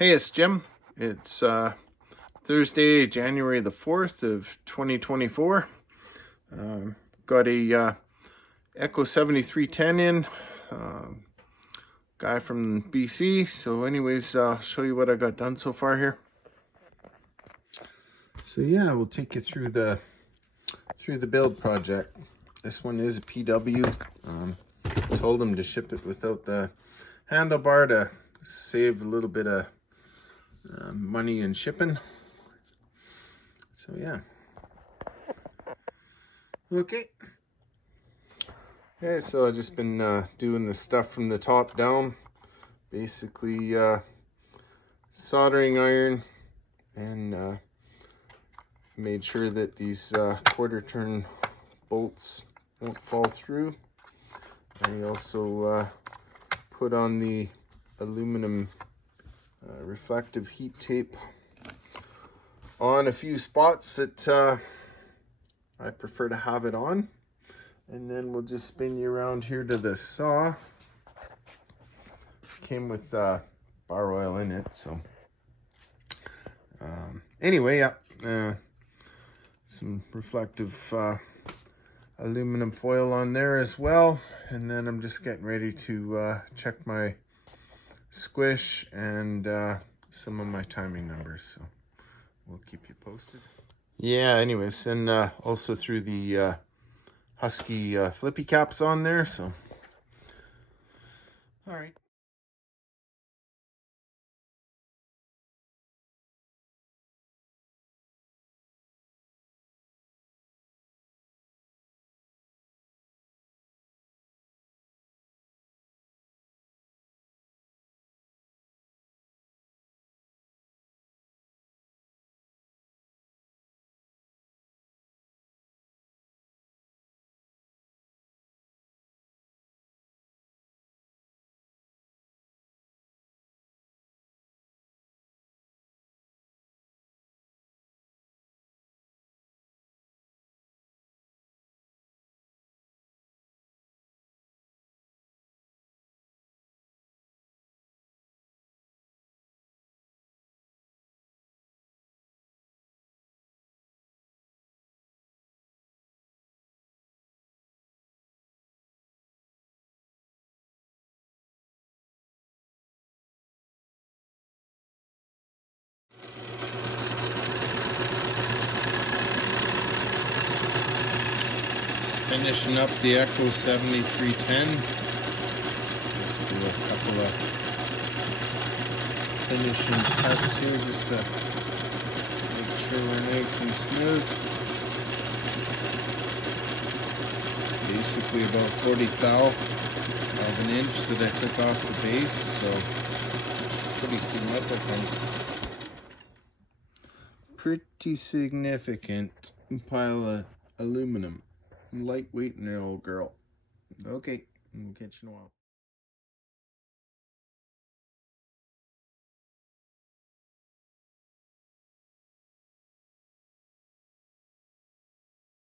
Hey, it's Jim. It's Thursday, January the 4th of 2024. Got a Echo 7310 in. Guy from BC. So anyways, I'll show you what I got done so far here. So yeah, we'll take you through the build project. This one is a PW. Told him to ship it without the handlebar to save a little bit of money in shipping. So yeah. Okay, so I've just been doing the stuff from the top down. Basically soldering iron and made sure that these quarter turn bolts won't fall through. I also put on the aluminum reflective heat tape on a few spots that I prefer to have it on. And then we'll just spin you around here to the saw. Came with bar oil in it, so anyway, yeah, some reflective aluminum foil on there as well. And then I'm just getting ready to check my squish and some of my timing numbers, so we'll keep you posted. Yeah, anyways, and also threw the Husky flippy caps on there, so all right. Finishing up the Echo 7310. Let's do a couple of finishing cuts here just to make sure we're nice and smooth. Basically about 40 thou of an inch that I took off the base, so pretty significant. Pretty significant pile of aluminum. Lightweight in there, old girl. Okay, we'll catch you in a while.